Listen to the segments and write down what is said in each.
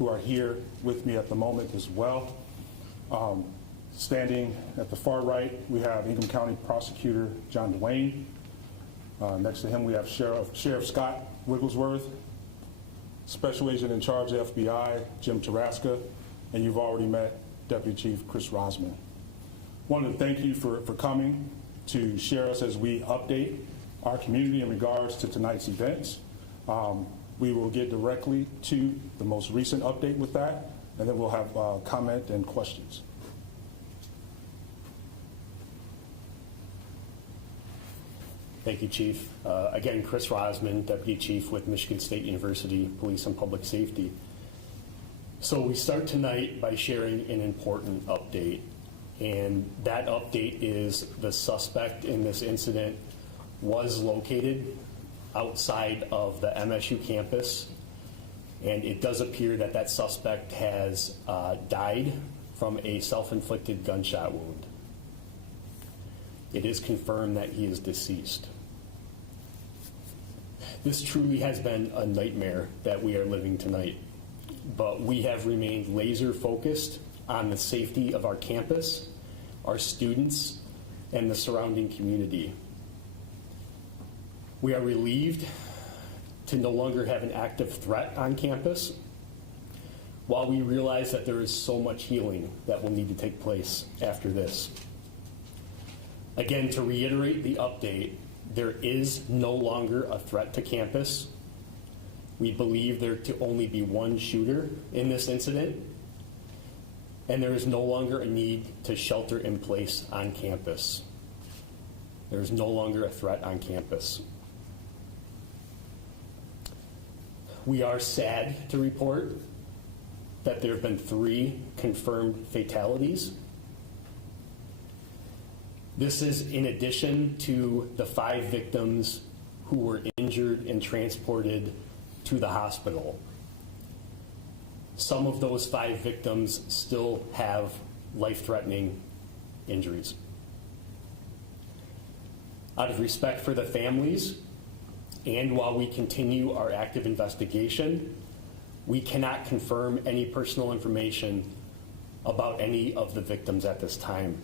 who are here with me at the moment as well. Standing at the far right, we have Ingham County Prosecutor John Duane. Next to him, we have Sheriff Scott Wigglesworth, Special Agent in Charge of FBI, Jim Taraska, and you've already met Deputy Chief Chris Rosman. Wanted to thank you for coming to share us as we update our community in regards to tonight's events. We will get directly to the most recent update with that, and then we'll have comment and questions. Thank you, Chief. Again, Chris Rosman, Deputy Chief with Michigan State University Police and Public Safety. So we start tonight by sharing an important update. And that update is the suspect in this incident was located outside of the MSU campus. And it does appear that that suspect has died from a self-inflicted gunshot wound. It is confirmed that he is deceased. This truly has been a nightmare that we are living tonight, but we have remained laser focused on the safety of our campus, our students, and the surrounding community. We are relieved to no longer have an active threat on campus, while we realize that there is so much healing that will need to take place after this. Again, to reiterate the update, there is no longer a threat to campus. We believe there to only be one shooter in this incident, and there is no longer a need to shelter in place on campus. There is no longer a threat on campus. We are sad to report that there have been 3 confirmed fatalities. This is in addition to the 5 victims who were injured and transported to the hospital. Some of those 5 victims still have life-threatening injuries. Out of respect for the families, and while we continue our active investigation, we cannot confirm any personal information about any of the victims at this time.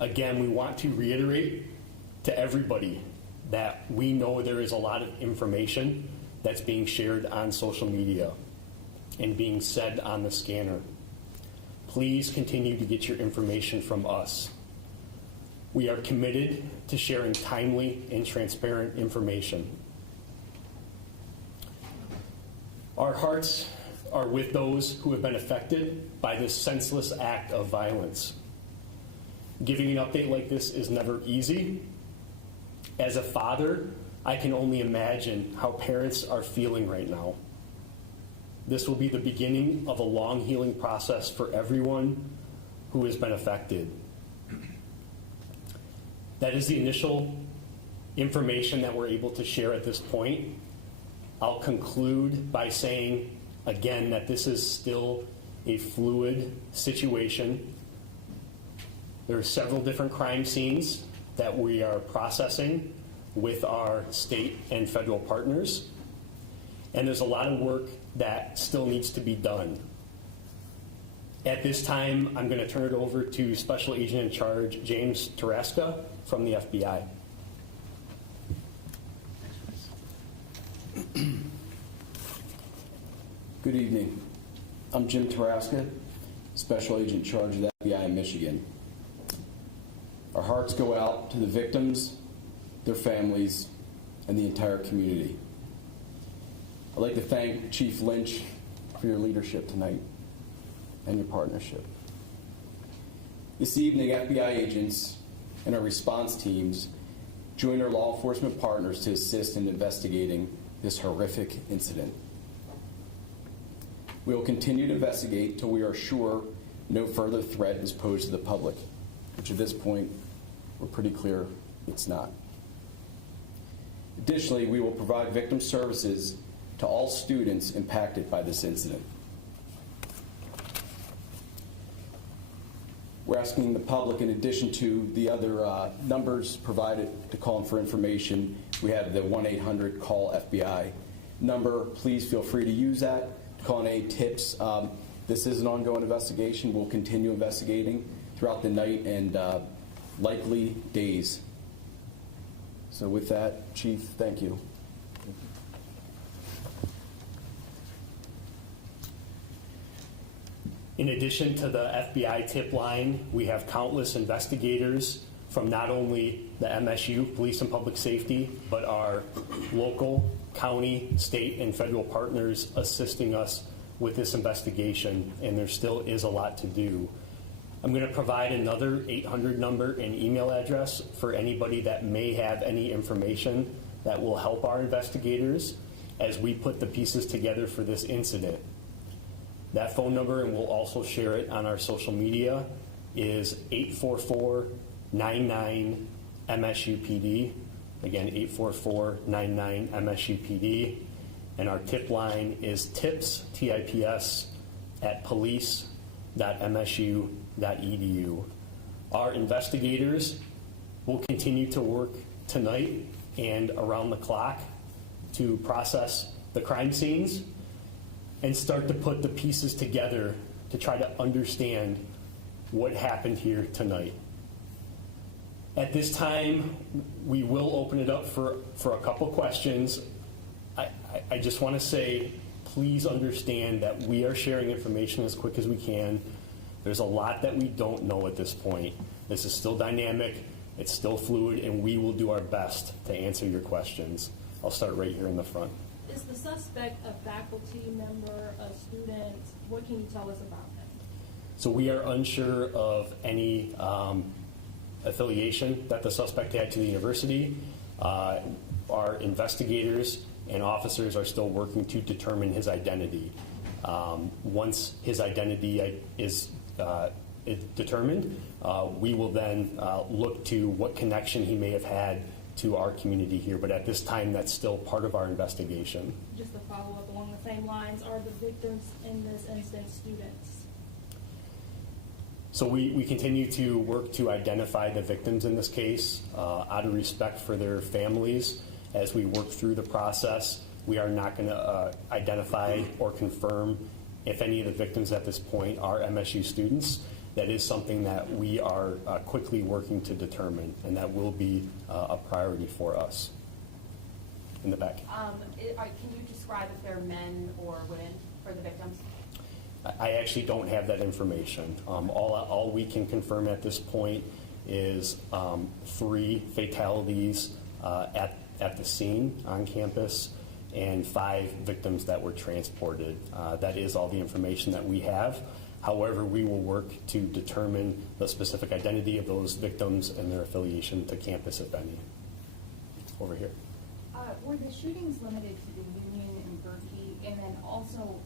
Again, we want to reiterate to everybody that we know there is a lot of information that's being shared on social media and being said on the scanner. Please continue to get your information from us. We are committed to sharing timely and transparent information. Our hearts are with those who have been affected by this senseless act of violence. Giving an update like this is never easy. As a father, I can only imagine how parents are feeling right now. This will be the beginning of a long healing process for everyone who has been affected. That is the initial information that we're able to share at this point. I'll conclude by saying, again, that this is still a fluid situation. There are several different crime scenes that we are processing with our state and federal partners. And there's a lot of work that still needs to be done. At this time, I'm going to turn it over to Special Agent in Charge James Taraska from the FBI. Good evening. I'm Jim Taraska, Special Agent in Charge of the FBI in Michigan. Our hearts go out to the victims, their families, and the entire community. I'd like to thank Chief Lynch for your leadership tonight and your partnership. This evening, FBI agents and our response teams joined our law enforcement partners to assist in investigating this horrific incident. We will continue to investigate till we are sure no further threat is posed to the public, which at this point, we're pretty clear it's not. Additionally, we will provide victim services to all students impacted by this incident. We're asking the public, in addition to the other numbers provided to call in for information, we have the 1-800-CALL-FBI. number, please feel free to use that. Call any tips. This is an ongoing investigation. We'll continue investigating throughout the night and likely days. So with that, Chief, thank you. In addition to the FBI tip line, we have countless investigators from not only the MSU, Police and Public Safety, but our local, county, state, and federal partners assisting us with this investigation, and there still is a lot to do. I'm going to provide another 800 number and email address for anybody that may have any information that will help our investigators as we put the pieces together for this incident. That phone number, and we'll also share it on our social media, is 844-99-MSUPD. Again, 844-99-MSUPD. And our tip line is tips, T-I-P-S, at police.msu.edu. Our investigators will continue to work tonight and around the clock to process the crime scenes and start to put the pieces together to try to understand what happened here tonight. At this time, we will open it up for a couple questions. I just want to say, please understand that we are sharing information as quick as we can. There's a lot that we don't know at this point. This is still dynamic, it's still fluid, and we will do our best to answer your questions. I'll start right here in the front. Is the suspect a faculty member, a student? What can you tell us about him? So we are unsure of any affiliation that the suspect had to the university. Our investigators and officers are still working to determine his identity. Once his identity is determined, we will then look to what connection he may have had to our community here, but at this time, that's still part of our investigation. Just to follow up along the same lines, are the victims in this instance students? So we continue to work to identify the victims in this case out of respect for their families. As we work through the process, we are not going to identify or confirm if any of the victims at this point are MSU students. That is something that we are quickly working to determine, and that will be a priority for us. In the back. Can you describe if they're men or women for the victims? I actually don't have that information. All we can confirm at this point is 3 fatalities at the scene on campus and 5 victims that were transported. That is all the information that we have. However, we will work to determine the specific identity of those victims and their affiliation to campus, if any. Over here. Were the shootings limited to the Union and Berkey? And then also,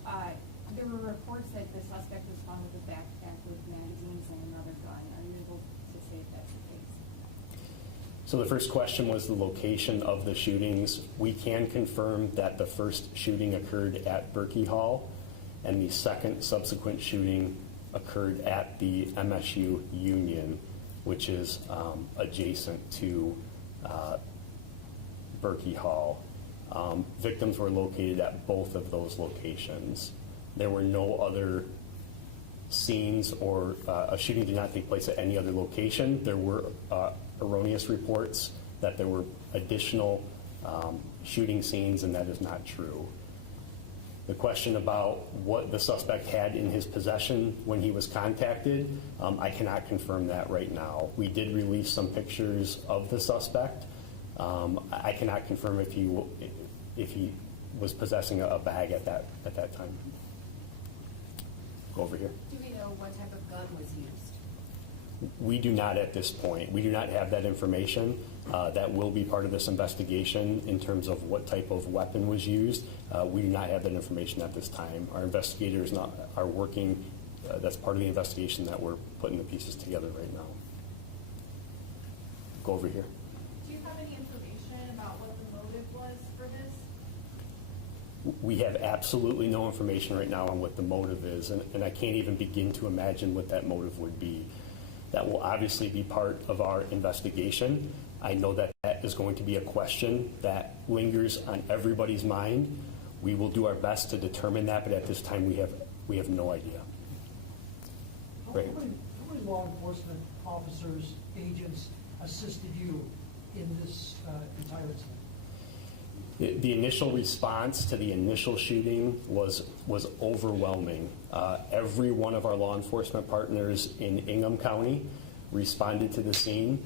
there were reports that the suspect was found with a backpack with magazines and another gun. Are you able to say if that's the case? So the first question was the location of the shootings. We can confirm that the first shooting occurred at Berkey Hall, and the second subsequent shooting occurred at the MSU Union, which is adjacent to Berkey Hall. Victims were located at both of those locations. There were no other scenes, or a shooting did not take place at any other location. There were erroneous reports that there were additional shooting scenes, and that is not true. The question about what the suspect had in his possession when he was contacted, I cannot confirm that right now. We did release some pictures of the suspect. I cannot confirm if he was possessing a bag at that time. Go over here. Do we know what type of gun was used? We do not at this point. We do not have that information. That will be part of this investigation in terms of what type of weapon was used. We do not have that information at this time. Our investigators are working. That's part of the investigation that we're putting the pieces together right now. Go over here. Do you have any information about what the motive was for this? We have absolutely no information right now on what the motive is, and I can't even begin to imagine what that motive would be. That will obviously be part of our investigation. I know that that is going to be a question that lingers on everybody's mind. We will do our best to determine that, but at this time, we have no idea. How Right. many law enforcement officers, agents assisted you in this entire incident? The initial response to the initial shooting was overwhelming. Every one of our law enforcement partners in Ingham County responded to the scene,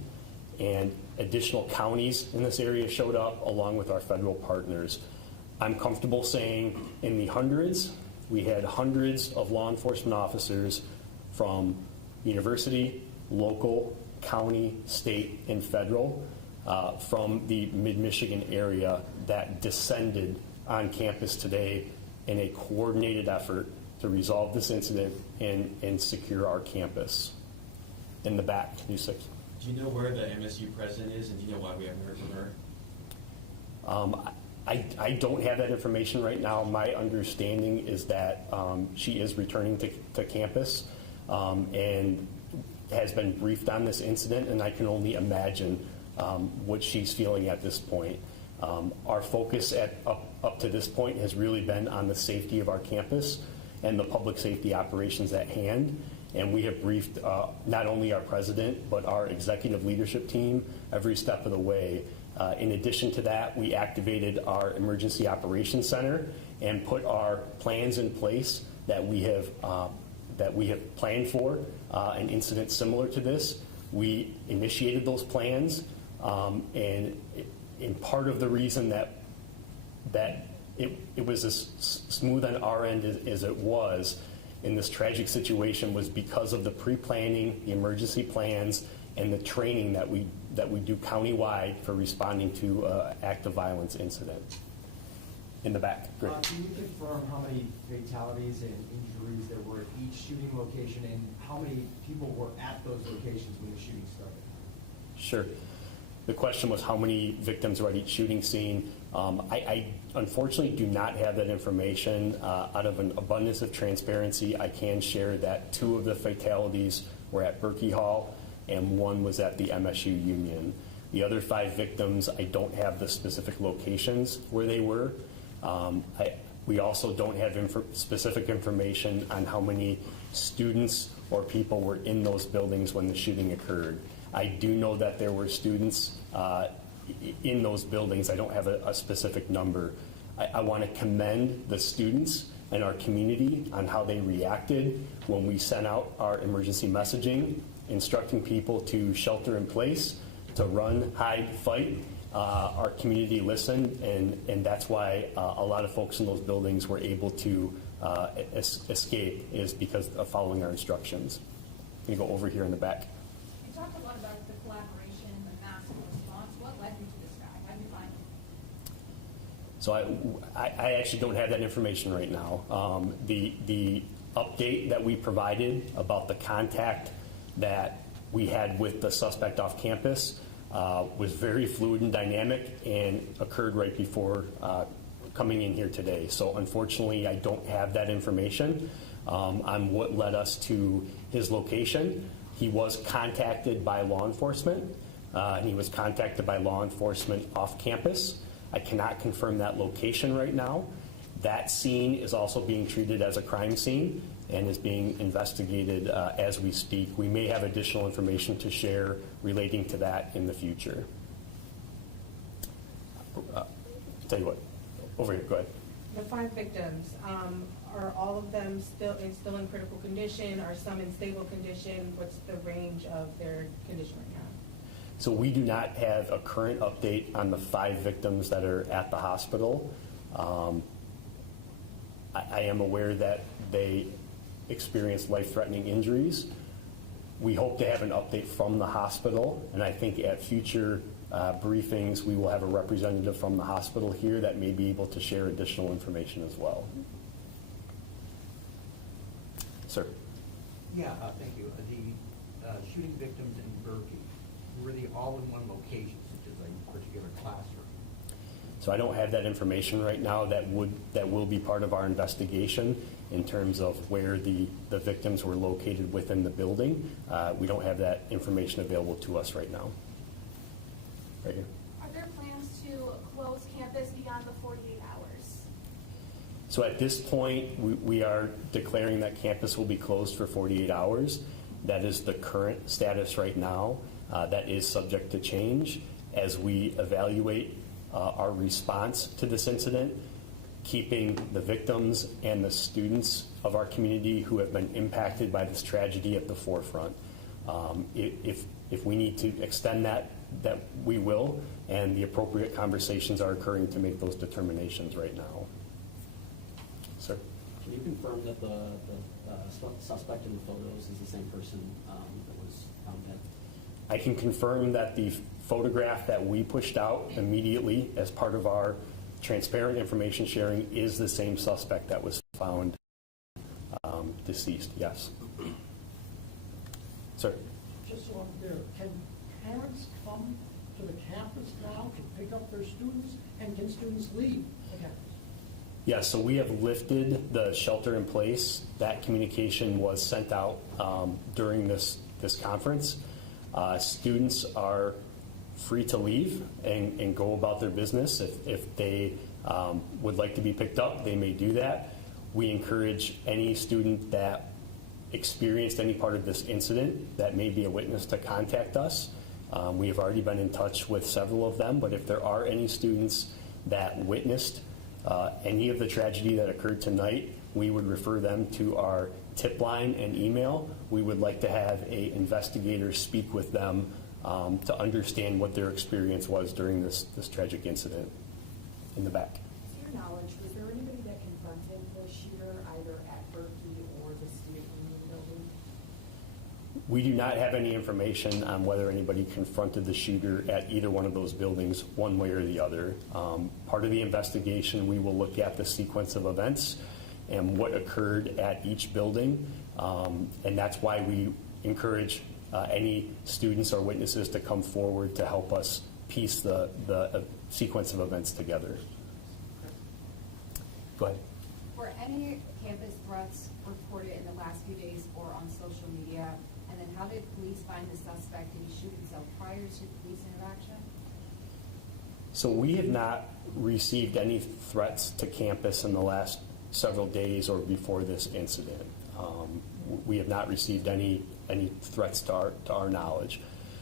and additional counties in this area showed up along with our federal partners. I'm comfortable saying in the hundreds. We had hundreds of law enforcement officers from university, local, county, state, and federal from the mid-Michigan area that descended on campus today in a coordinated effort to resolve this incident and secure our campus. In the back, U6. Do you know where the MSU president is, and do you know why we haven't heard from her? I don't have that information right now. My understanding is that she is returning to campus and has been briefed on this incident, and I can only imagine what she's feeling at this point. Our focus up to this point has really been on the safety of our campus and the public safety operations at hand. And we have briefed not only our president, but our executive leadership team every step of the way. In addition to that, we activated our Emergency Operations Center and put our plans in place that we have planned for an incident similar to this. We initiated those plans, and part of the reason that it was as smooth on our end as it was in this tragic situation was because of the pre-planning, the emergency plans, and the training that we do countywide for responding to active violence incident. In the back, great. Can you confirm how many fatalities and injuries there were at each shooting location, and how many people were at those locations when the shooting started? Sure. The question was how many victims were at each shooting scene. I unfortunately do not have that information. Out of an abundance of transparency, I can share that 2 of the fatalities were at Berkey Hall and 1 was at the MSU Union. The other 5 victims, I don't have the specific locations where they were. We also don't have specific information on how many students or people were in those buildings when the shooting occurred. I do know that there were students in those buildings. I don't have a specific number. I want to commend the students and our community on how they reacted when we sent out our emergency messaging, instructing people to shelter in place, to run, hide, fight. Our community listened, and that's why a lot of folks in those buildings were able to escape, is because of following our instructions. I'm going to go over here in the back. You talked a lot about the collaboration, the massive response. What led you to this guy? How did you find him? So I actually don't have that information right now. The update that we provided about the contact that we had with the suspect off campus was very fluid and dynamic and occurred right before coming in here today. So unfortunately, I don't have that information on what led us to his location. He was contacted by law enforcement, and he was contacted by law enforcement off campus. I cannot confirm that location right now. That scene is also being treated as a crime scene and is being investigated as we speak. We may have additional information to share relating to that in the future. Tell you what, over here, go ahead. The 5 victims, are all of them still in critical condition? Are some in stable condition? What's the range of their condition right now? So we do not have a current update on the 5 victims that are at the hospital. I am aware that they experienced life-threatening injuries. We hope to have an update from the hospital, and I think at future briefings we will have a representative from the hospital here that may be able to share additional information as well. Sir. Yeah, thank you. The shooting victims in Berkey, were they all in one location, such as a particular classroom? So I don't have that information right now. That will be part of our investigation in terms of where the victims were located within the building. We don't have that information available to us right now. Right here. Are there plans to close campus beyond the 48 hours? So at this point, we are declaring that campus will be closed for 48 hours. That is the current status right now. That is subject to change as we evaluate our response to this incident, keeping the victims and the students of our community who have been impacted by this tragedy at the forefront. If we need to extend that we will, and the appropriate conversations are occurring to make those determinations right now. Sir? Can you confirm that the suspect in the photos is the same person that was found dead? I can confirm that the photograph that we pushed out immediately as part of our transparent information sharing is the same suspect that was found deceased, yes. Sir? Just so I'm clear, can parents come to the campus now to pick up their students, and can students leave the campus? Yeah, so we have lifted the shelter in place. That communication was sent out during this conference. Students are free to leave and go about their business. If they would like to be picked up, they may do that. We encourage any student that experienced any part of this incident that may be a witness to contact us. We have already been in touch with several of them, but if there are any students that witnessed any of the tragedy that occurred tonight, we would refer them to our tip line and email. We would like to have an investigator speak with them to understand what their experience was during this tragic incident. In the back. To your knowledge, was there anybody that confronted the shooter either at Berkey or the student union building? We do not have any information on whether anybody confronted the shooter at either one of those buildings, one way or the other. Part of the investigation, we will look at the sequence of events and what occurred at each building, and that's why we encourage any students or witnesses to come forward to help us piece the sequence of events together. Go ahead. Were any campus threats reported in the last few days or on social media? And then how did police find the suspect? Did he shoot himself prior to police interaction? So we have not received any threats to campus in the last several days or before this incident. We have not received any threats to our knowledge.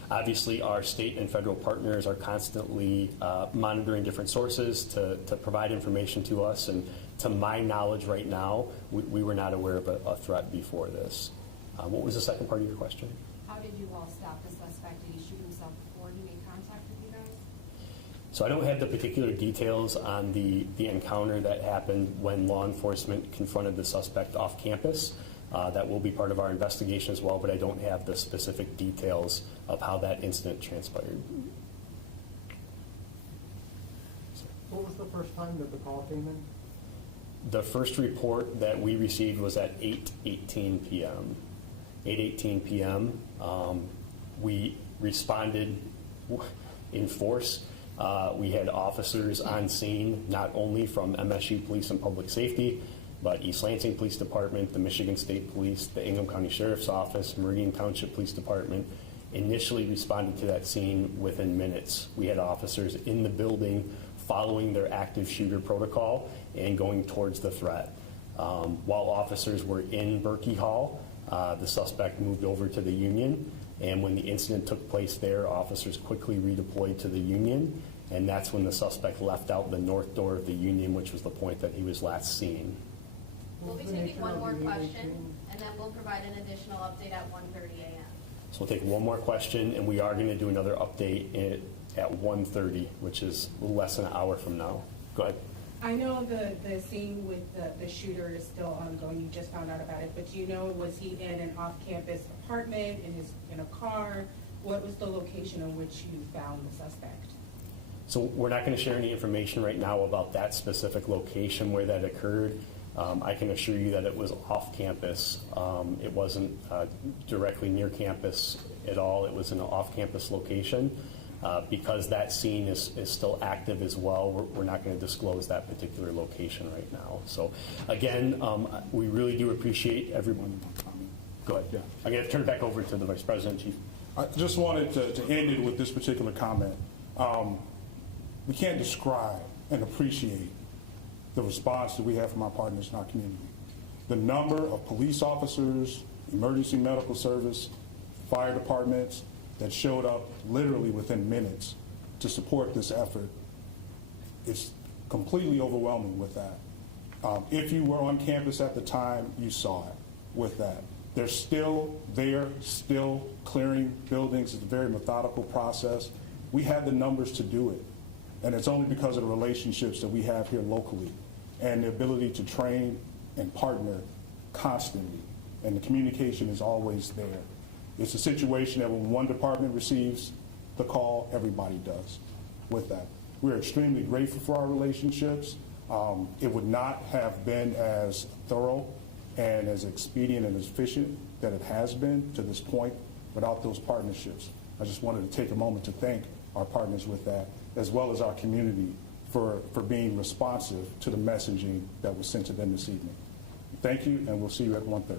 Obviously, our state and federal partners are constantly monitoring different sources to provide information to us. And to my knowledge right now, we were not aware of a threat before this. What was the second part of your question? How did you all stop the suspect? Did he shoot himself before he made contact with you guys? So I don't have the particular details on the encounter that happened when law enforcement confronted the suspect off campus. That will be part of our investigation as well, but I don't have the specific details of how that incident transpired. What was the first time that the call came in? The first report that we received was at 8:18 p.m. 8:18 p.m. We responded in force. We had officers on scene, not only from MSU Police and Public Safety, but East Lansing Police Department, the Michigan State Police, the Ingham County Sheriff's Office, Meridian Township Police Department, initially responded to that scene within minutes. We had officers in the building following their active shooter protocol and going towards the threat. While officers were in Berkey Hall, the suspect moved over to the Union, and when the incident took place there, officers quickly redeployed to the Union, and that's when the suspect left out the north door of the Union, which was the point that he was last seen. We'll be taking one more question, and then we'll provide an additional update at 1:30 a.m. So we'll take one more question, and we are going to do another update at 1:30, which is a little less than an hour from now. Go ahead. I know the scene with the shooter is still ongoing. You just found out about it, but was he in an off-campus apartment, in a car? What was the location in which you found the suspect? So we're not going to share any information right now about that specific location where that occurred. I can assure you that it was off campus. It wasn't directly near campus at all. It was in an off-campus location. Because that scene is still active as well, we're not going to disclose that particular location right now. So again, we really do appreciate everyone. Go ahead. Yeah. I'm going to turn it back over to the Vice President, Chief. I just wanted to end it with this particular comment. We can't describe and appreciate the response that we have from our partners in our community. The number of police officers, emergency medical service, fire departments that showed up literally within minutes to support this effort is completely overwhelming with that. If you were on campus at the time, you saw it with that. They're still there, still clearing buildings. It's a very methodical process. We had the numbers to do it, and it's only because of the relationships that we have here locally and the ability to train and partner constantly, and the communication is always there. It's a situation that when one department receives the call, everybody does with that. We're extremely grateful for our relationships. It would not have been as thorough and as expedient and as efficient that it has been to this point without those partnerships. I just wanted to take a moment to thank our partners with that, as well as our community for being responsive to the messaging that was sent to them this evening. Thank you, and we'll see you at 1:30.